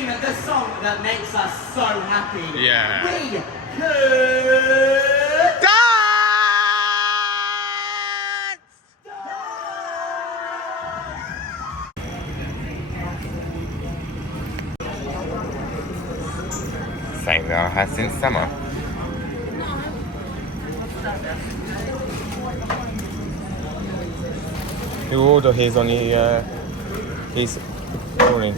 sing the song that makes us so happy. Yeah. We could Dance! Same that I had since summer. Your order here's on the his morning.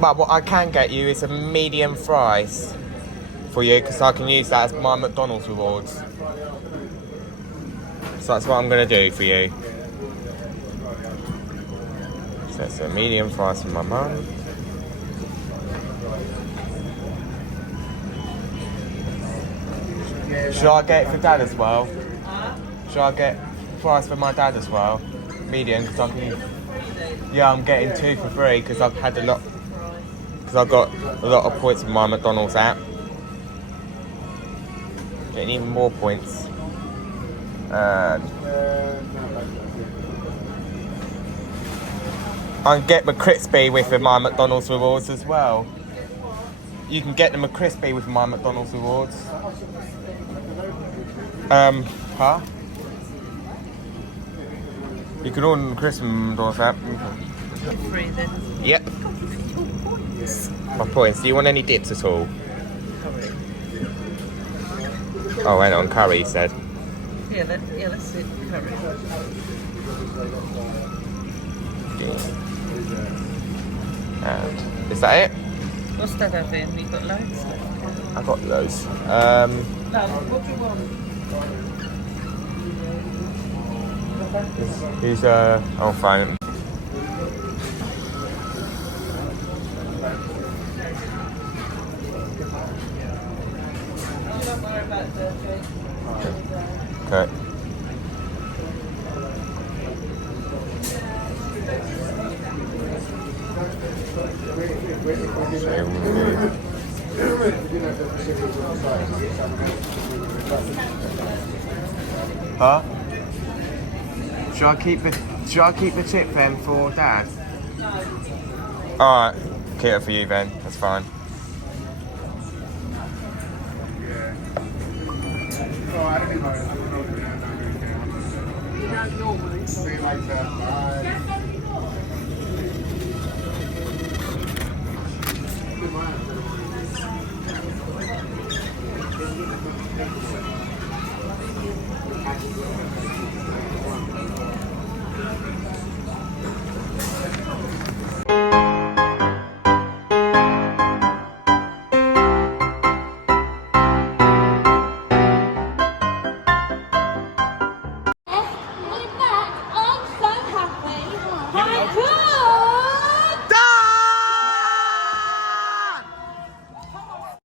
But what I can get you is a medium fries for you, because I can use that as my McDonald's rewards. So that's what I'm going to do for you. So it's a medium fries for my mum. Should I get it for Dad as well? Should I get fries for my dad as well? Medium, because I can... Yeah, I'm getting 2 for free because I've had a lot... Because I've got a lot of points with my McDonald's app. Getting even more points. I can get McCrispy with my McDonald's rewards as well. You can get the McCrispy with my McDonald's rewards. Huh? You can order McCrispy McDonald's app. Free then. Yep. My points. Do you want any dips at all? Curry. Oh, hang on, curry, he said. Yeah, let's see curry. And is that it? What's that over here? You've got loads? I got loads. No, what do you want? Who's I'll find him. Don't worry about the drink. Okay. Huh? Should I keep the chip then for Dad? No. Alright, keep it for you then, that's fine. I could!